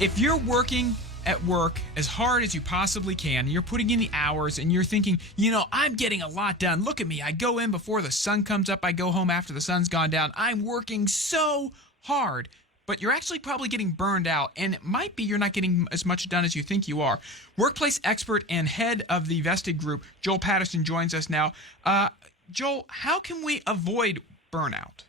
If you're working at work as hard as you possibly can, you're putting in the hours and you're thinking, I'm getting a lot done. Look at me. I go in before the sun comes up. I go home after the sun's gone down. I'm working so hard. But you're actually probably getting burned out, and it might be you're not getting as much done as you think you are. Workplace expert and head of the Vested Group, Joel Patterson, joins us now. Joel, how can we avoid burnout?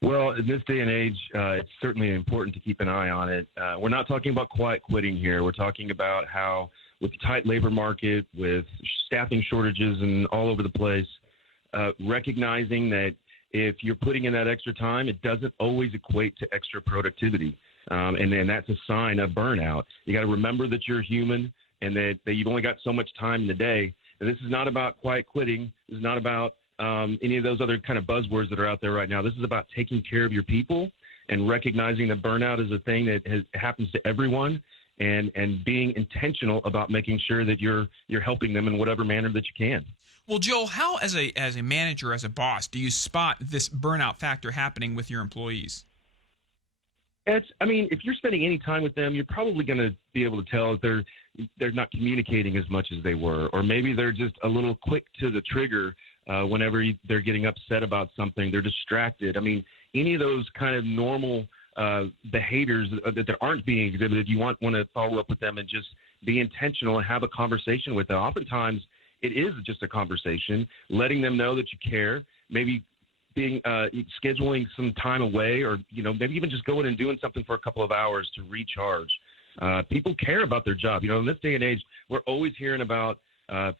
Well, in this day and age, it's certainly important to keep an eye on it. We're not talking about quiet quitting here. We're talking about how, with the tight labor market, with staffing shortages and all over the place, recognizing that if you're putting in that extra time, it doesn't always equate to extra productivity. And then that's a sign of burnout. You got to remember that you're human and that you've only got so much time in the day. And this is not about quiet quitting. This is not about any of those other kind of buzzwords that are out there right now. This is about taking care of your people and recognizing that burnout is a thing that happens to everyone, and being intentional about making sure that you're helping them in whatever manner that you can. Well, Joel, how as a manager, as a boss, do you spot this burnout factor happening with your employees? If you're spending any time with them, you're probably going to be able to tell if they're not communicating as much as they were, or maybe they're just a little quick to the trigger whenever they're getting upset about something. They're distracted. Any of those kind of normal behaviors that aren't being exhibited, you want to follow up with them and just be intentional and have a conversation with them. Oftentimes, it is just a conversation, letting them know that you care, maybe scheduling some time away, or maybe even just going and doing something for a couple of hours to recharge. People care about their job. In this day and age, we're always hearing about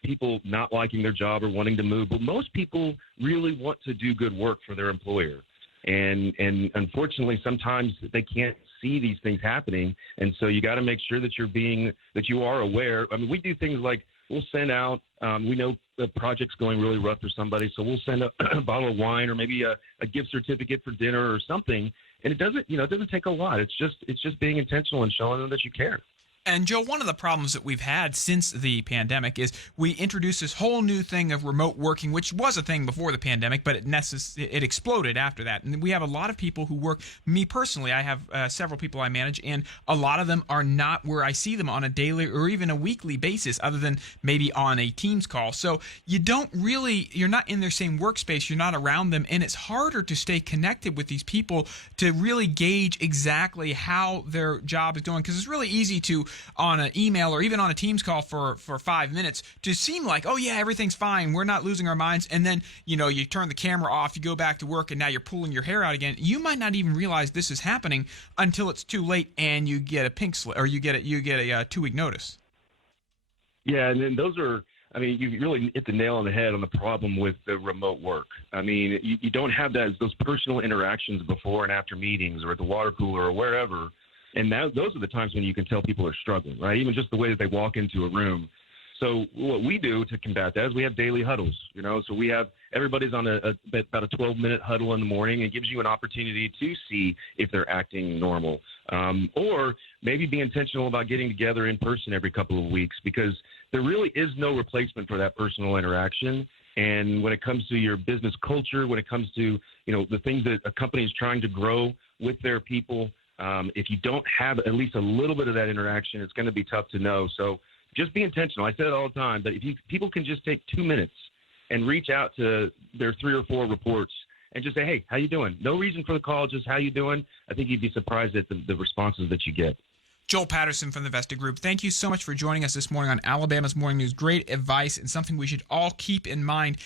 people not liking their job or wanting to move, but most people really want to do good work for their employer. And unfortunately, sometimes they can't see these things happening, and so you got to make sure that you are aware. We do things like we'll send out. We know the project's going really rough for somebody, so we'll send a bottle of wine or maybe a gift certificate for dinner or something. And it doesn't take a lot. It's just being intentional and showing them that you care. And Joe, one of the problems that we've had since the pandemic is we introduced this whole new thing of remote working, which was a thing before the pandemic, but it exploded after that. And we have a lot of people who work. Me personally, I have several people I manage, and a lot of them are not where I see them on a daily or even a weekly basis, other than maybe on a Teams call. So you're not in their same workspace, you're not around them, and it's harder to stay connected with these people to really gauge exactly how their job is going, because it's really easy to, on an email or even on a Teams call for 5 minutes, to seem like, oh yeah, everything's fine, we're not losing our minds, and then you turn the camera off, you go back to work, and now you're pulling your hair out again. You might not even realize this is happening until it's too late and you get a pink slip, or you get a 2-week notice. Yeah, and then those are, you really hit the nail on the head on the problem with the remote work. You don't have those personal interactions before and after meetings or at the water cooler or wherever. And those are the times when you can tell people are struggling, right? Even just the way that they walk into a room. So what we do to combat that is we have daily huddles, So we have everybody's on about a 12-minute huddle in the morning. It gives you an opportunity to see if they're acting normal. Or maybe be intentional about getting together in person every couple of weeks, because there really is no replacement for that personal interaction. And when it comes to your business culture, when it comes to, the things that a company is trying to grow with their people, if you don't have at least a little bit of that interaction, it's going to be tough to know. So just be intentional. I say it all the time, but if people can just take 2 minutes and reach out to their 3 or 4 reports and just say, hey, how you doing? No reason for the call, just how you doing? I think you'd be surprised at the responses that you get. Joel Patterson from the Vested Group, thank you so much for joining us this morning on Alabama's Morning News. Great advice and something we should all keep in mind